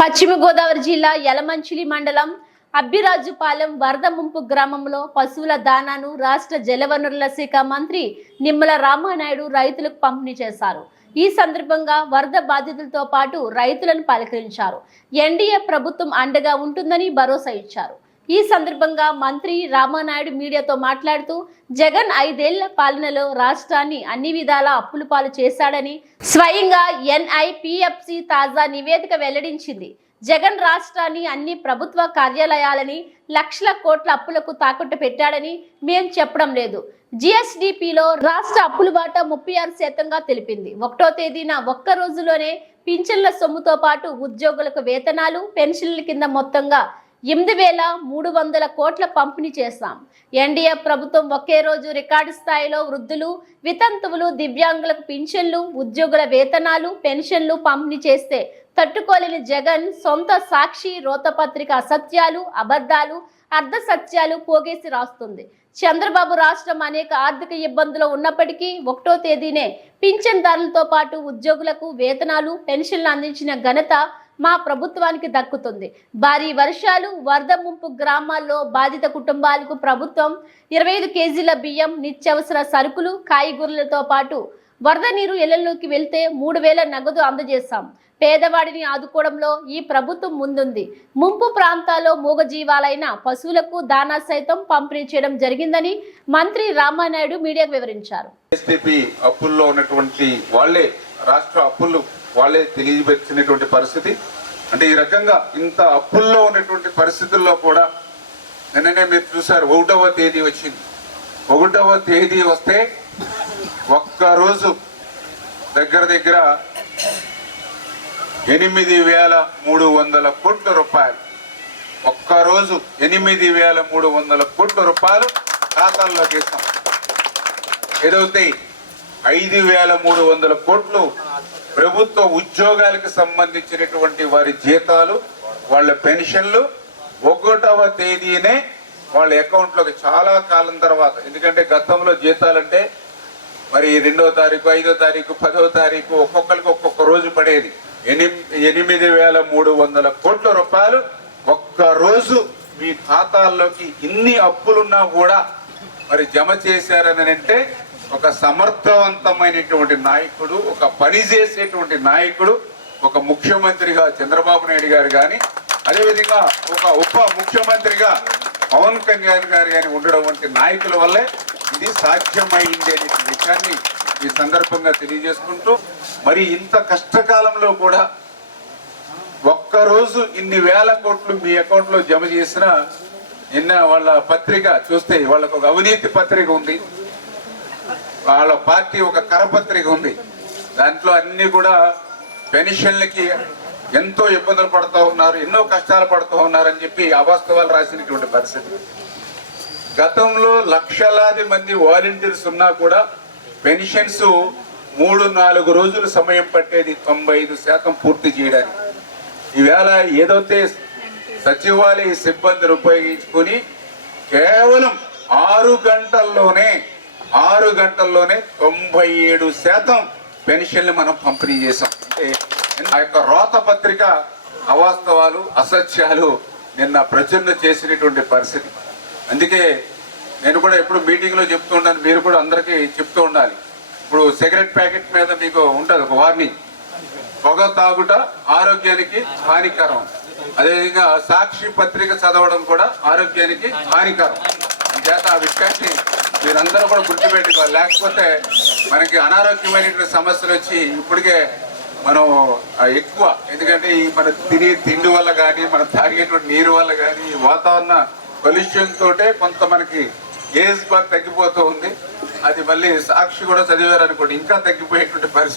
పశ్చిమ గోదావరి జిల్లా యలమంచిలి మండలం అబ్బిరాజుపాలెం వరద ముంపు గ్రామంలో పశువుల దానాను రాష్ట్ర జలవనరుల శాఖ మంత్రి నిమ్మల రామానాయుడు రైతులకు పంపిణీ చేశారు. ఈ సందర్భంగా వరద బాధితులతో పాటు రైతులను పలకరించారు. ఎన్డీఏ ప్రభుత్వం అండగా ఉంటుందని భరోసా ఇచ్చారు. ఈ సందర్భంగా మంత్రి రామానాయుడు మీడియాతో మాట్లాడుతూ జగన్ 5 ఏళ్ల పాలనలో రాష్ట్రాన్ని అన్ని విధాలా అప్పుల పాలు చేశాడని స్వయంగా NIPFC తాజా నివేదిక వెల్లడించింది. జగన్ రాష్ట్రాన్ని అన్ని ప్రభుత్వ కార్యాలయాలని లక్షల కోట్ల అప్పులకు తాకట్టు పెట్టాడని మేం చెప్పడం లేదు. GSDPలో రాష్ట్ర అప్పుల వాటా 36%గా తెలిపింది. 1వ తేదీన ఒక్క రోజులోనే పింఛన్ల సొమ్ముతో పాటు ఉద్యోగులకు వేతనాలు పెన్షన్ల కింద మొత్తంగా 8,300 కోట్ల పంపిణీ చేశాం. ఎన్డీఏ ప్రభుత్వం ఒకే రోజు రికార్డు స్థాయిలో వృద్ధులు, వితంతువులు, దివ్యాంగులకు పింఛన్లు, ఉద్యోగుల వేతనాలు, పెన్షన్లు పంపిణీ చేస్తే తట్టుకోలేని జగన్ సొంత సాక్షి రోతపత్రిక అసత్యాలు, అబద్ధాలు, అర్ధ సత్యాలు పోగేసి రాస్తుంది. చంద్రబాబు రాష్ట్రం అనేక ఆర్థిక ఇబ్బందులు ఉన్నప్పటికీ 1వ తేదీనే పింఛన్దారులతో పాటు ఉద్యోగులకు వేతనాలు, పెన్షన్లు అందించిన ఘనత మా ప్రభుత్వానికి దక్కుతుంది. భారీ వర్షాలు, వరద ముంపు గ్రామాల్లో బాధిత కుటుంబాలకు ప్రభుత్వం 25 కేజీల బియ్యం, నిత్యావసర సరుకులు, కాయగూరలతో పాటు వరద నీరు ఇళ్లలోకి వెళ్తే 3,000 నగదు అందజేశాం. పేదవాడిని ఆదుకోవడంలో ఈ ప్రభుత్వం ముందుంది. ముంపు ప్రాంతాల్లో మూగజీవాలైన పశువులకు దానా సైతం పంపిణీ చేయడం జరిగిందని మంత్రి రామానాయుడు మీడియాకు వివరించారు. అప్పుల్లో ఉన్నటువంటి వాళ్ళే రాష్ట్ర అప్పులు వాళ్ళే తెలియబెట్టినటువంటి పరిస్థితి. అంటే ఈ రకంగా ఇంత అప్పుల్లో ఉన్నటువంటి పరిస్థితుల్లో కూడా నిన్ననే మీరు చూసారు 1వ తేదీ వచ్చింది. 1వ తేదీ వస్తే ఒక్కరోజు దగ్గర 8,300 కోట్ల రూపాయలు, ఒక్కరోజు 8,300 కోట్ల రూపాయలు ఖాతాల్లోకి ఇస్తాం. ఏదైతే 5,300 కోట్లు ప్రభుత్వ ఉద్యోగాలకు సంబంధించినటువంటి వారి జీతాలు, వాళ్ళ పెన్షన్లు 1వ తేదీనే వాళ్ళ అకౌంట్లోకి చాలా కాలం తర్వాత. ఎందుకంటే గతంలో జీతాలంటే మరి 2వ తారీఖు, 5వ తారీఖు, 10వ తారీఖు ఒక్కొక్కరికి ఒక్కొక్క రోజు పడేది. 8,300 కోట్ల రూపాయలు ఒక్కరోజు మీ ఖాతాల్లోకి ఇన్ని అప్పులున్నా కూడా మరి జమ చేశారని అంటే ఒక సమర్థవంతమైనటువంటి నాయకుడు, ఒక పని చేసేటువంటి నాయకుడు, ఒక ముఖ్యమంత్రిగా చంద్రబాబు నాయుడు గారు కానీ, అదేవిధంగా ఒక ఉప ముఖ్యమంత్రిగా పవన్ కళ్యాణ్ గారు కానీ ఉండడం వంటి నాయకుల వల్లే ఇది సాధ్యమైంది అనే విషయాన్ని ఈ సందర్భంగా తెలియజేసుకుంటూ, మరి ఇంత కష్టకాలంలో కూడా ఒక్కరోజు ఇన్ని వేల కోట్లు మీ అకౌంట్లో జమ చేసిన నిన్న వాళ్ళ పత్రిక చూస్తే వాళ్ళకు ఒక అవినీతి పత్రిక ఉంది, వాళ్ళ పార్టీ ఒక కరపత్రిక ఉంది. దాంట్లో అన్ని కూడా పెన్షన్లకి ఎంతో ఇబ్బందులు పడుతూ ఉన్నారు, ఎన్నో కష్టాలు పడుతూ ఉన్నారని చెప్పి అవాస్తవాలు రాసినటువంటి పరిస్థితి. గతంలో లక్షలాది మంది వాలంటీర్స్ ఉన్నా కూడా పెన్షన్స్ 3-4 రోజులు సమయం పట్టేది 95% పూర్తి చేయడానికి. ఈవేళ ఏదైతే సచివాలయ సిబ్బందిని ఉపయోగించుకొని కేవలం 6 గంటల్లోనే 97% పెన్షన్లు మనం పంపిణీ చేసాం. అంటే ఆ యొక్క రోత పత్రిక అవాస్తవాలు, అసత్యాలు నిన్న ప్రచురణ చేసినటువంటి పరిస్థితి. అందుకే నేను కూడా ఎప్పుడు మీటింగ్లో చెప్తూ ఉంటాను, మీరు కూడా అందరికీ చెప్తూ ఉండాలి. ఇప్పుడు సిగరెట్ ప్యాకెట్ మీద మీకు ఉంటుంది ఒక వార్నింగ్, పొగ తాగుట ఆరోగ్యానికి హానికరం. అదేవిధంగా సాక్షి పత్రిక చదవడం కూడా ఆరోగ్యానికి హానికరం. చేత ఆ విషయాన్ని మీరందరూ కూడా గుర్తుపెట్టుకోవాలి. లేకపోతే మనకి అనారోగ్యమైనటువంటి సమస్యలు వచ్చి ఇప్పటికే మనం ఎక్కువ, ఎందుకంటే ఈ మన తిండి వల్ల కానీ, మనం తాగేటువంటి నీరు వల్ల కానీ, ఈ వాతావరణ పొల్యూషన్ తోటే కొంత మనకి ఏజ్ బార్ తగ్గిపోతూ ఉంది. అది మళ్ళీ సాక్షి కూడా చదివారనుకోండి ఇంకా తగ్గిపోయేటువంటి పరిస్థితి.